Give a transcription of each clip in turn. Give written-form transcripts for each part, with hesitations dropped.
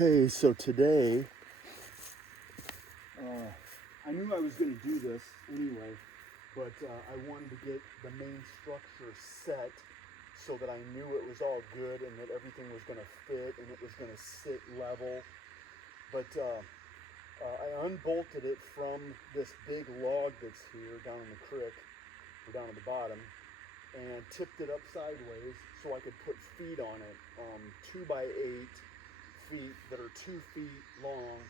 Okay, so today, I knew I was going to do this anyway, but I wanted to get the main structure set so that I knew it was all good and that everything was going to fit and it was going to sit level. But I unbolted it from this big log that's here down in the creek, or down at the bottom, and tipped it up sideways so I could put feet on it, 2x8 feet that are 2 feet long.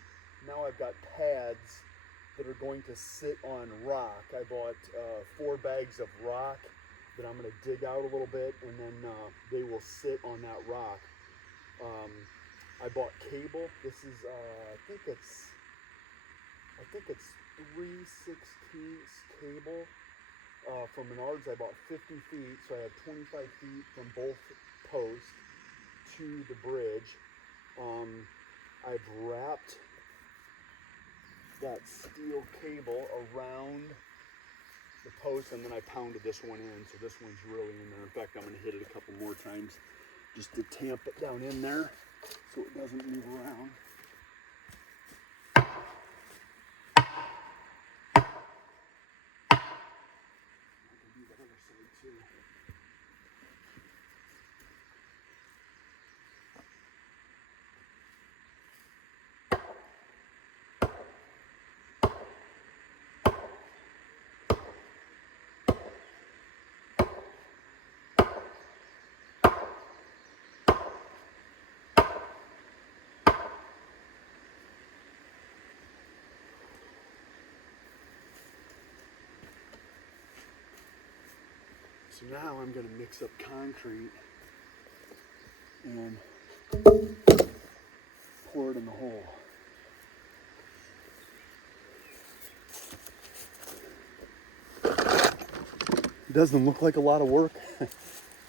Now I've got pads that are going to sit on rock. I bought 4 bags of rock that I'm going to dig out a little bit, and then they will sit on that rock. I bought cable. This is I think it's 3/16 cable. From Menards, I bought 50 feet, so I have 25 feet from both posts to the bridge. I've wrapped that steel cable around the post, and then I pounded this one in, so this one's really in there. In fact, I'm going to hit it a couple more times just to tamp it down in there so it doesn't move around. So now I'm going to mix up concrete and pour it in the hole. It doesn't look like a lot of work,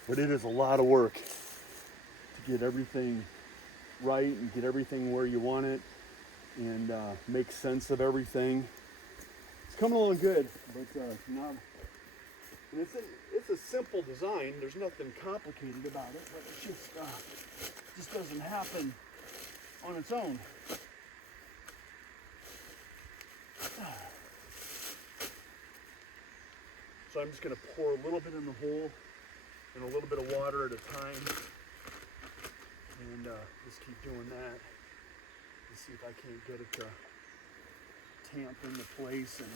but it is a lot of work to get everything right and get everything where you want it and make sense of everything. It's coming along good, but not. And it's a simple design. There's nothing complicated about it, but it just doesn't happen on its own. So I'm just going to pour a little bit in the hole and a little bit of water at a time, and just keep doing that. Let's see if I can't get it to tamp into place and.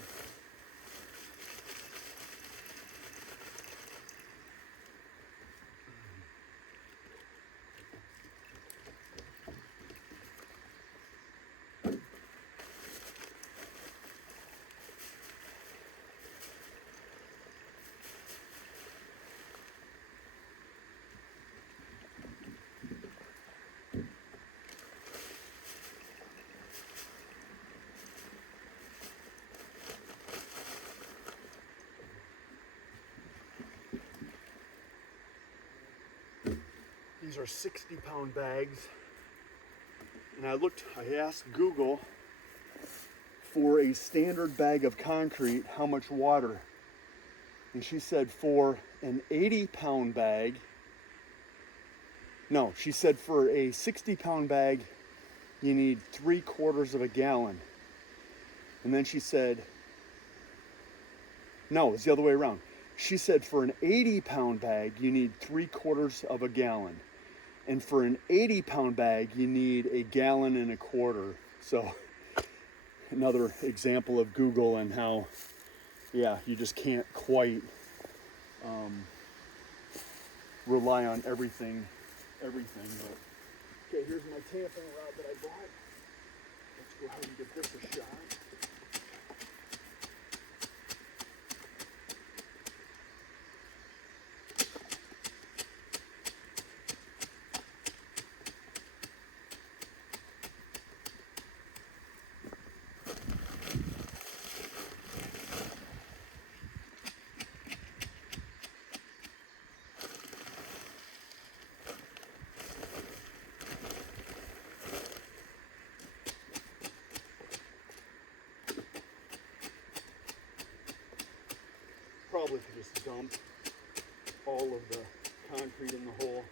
These are 60-pound bags, and I asked Google for a standard bag of concrete how much water, and she said for an 80-pound bag, no, she said for a 60-pound bag you need 3/4 of a gallon, and then she said, no, it's the other way around. She said for an 80-pound bag you need 3/4 of a gallon. And for an 80-pound bag, you need 1.25 gallons. So another example of Google and how, yeah, you just can't quite rely on everything. But okay, here's my tamping rod that I bought. Let's go ahead and give this a shot. Probably could just dump all of the concrete in the hole.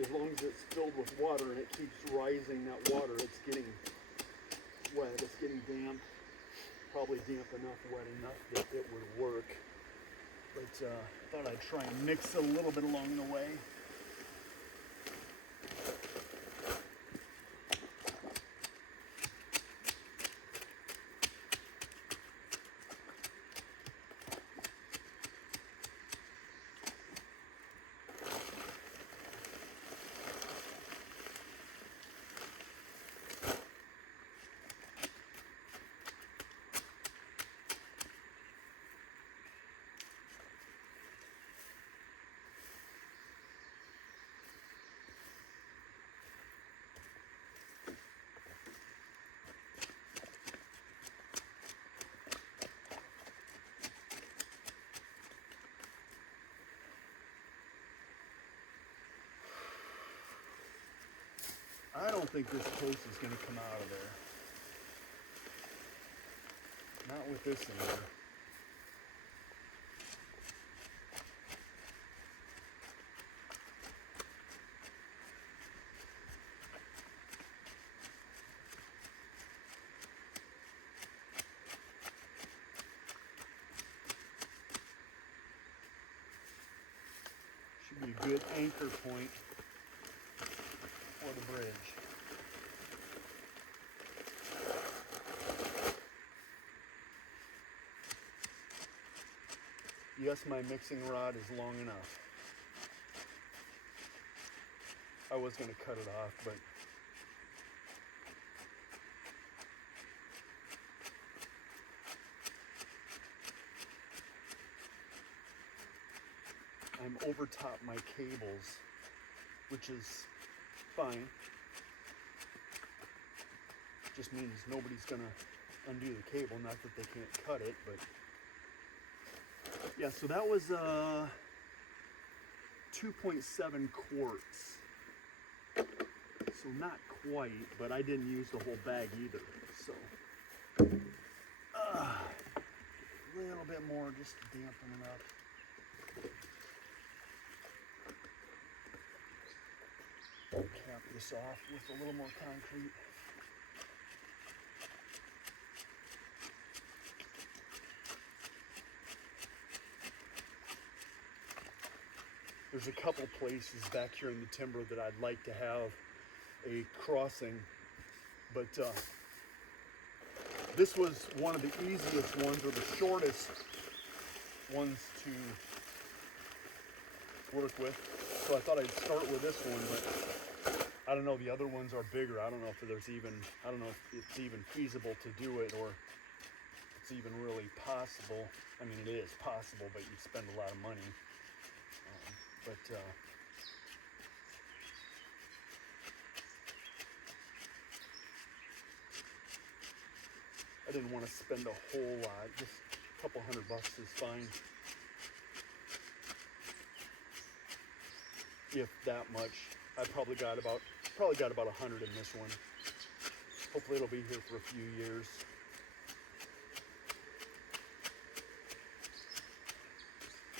as long as it's filled with water and it keeps rising that water, it's getting wet, it's getting damp, probably damp enough, wet enough that it would work. But I thought I'd try and mix it a little bit along the way. I don't think this post is going to come out of there. Not with this in there. Should be a good anchor point for the bridge. Yes, my mixing rod is long enough. I was going to cut it off, but I'm over top my cables, which is fine. Just means nobody's going to undo the cable, not that they can't cut it, but yeah, so that was 2.7 quarts. So not quite, but I didn't use the whole bag either. So a little bit more just to dampen it up. Cap this off with a little more concrete. There's a couple places back here in the timber that I'd like to have a crossing, but this was one of the easiest ones, or the shortest ones to work with. So I thought I'd start with this one, but I don't know, the other ones are bigger. I don't know if there's even, I don't know if it's even feasible to do it, or it's even really possible. I mean, it is possible, but you spend a lot of money. But I didn't want to spend a whole lot. Just a couple $100 is fine. If that much. I probably got about 100 in this one. Hopefully it'll be here for a few years.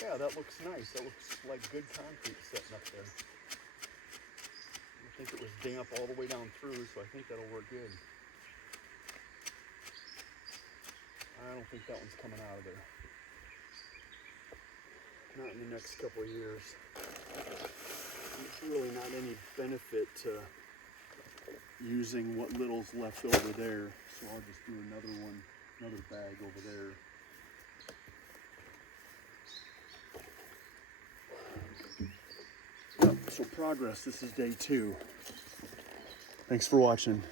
Yeah, that looks nice. That looks like good concrete setting up there. I think it was damp all the way down through, so I think that'll work good. I don't think that one's coming out of there. Not in the next couple of years. There's really not any benefit to using what little's left over there, so I'll just do another bag over there. So progress, this is day 2. Thanks for watching.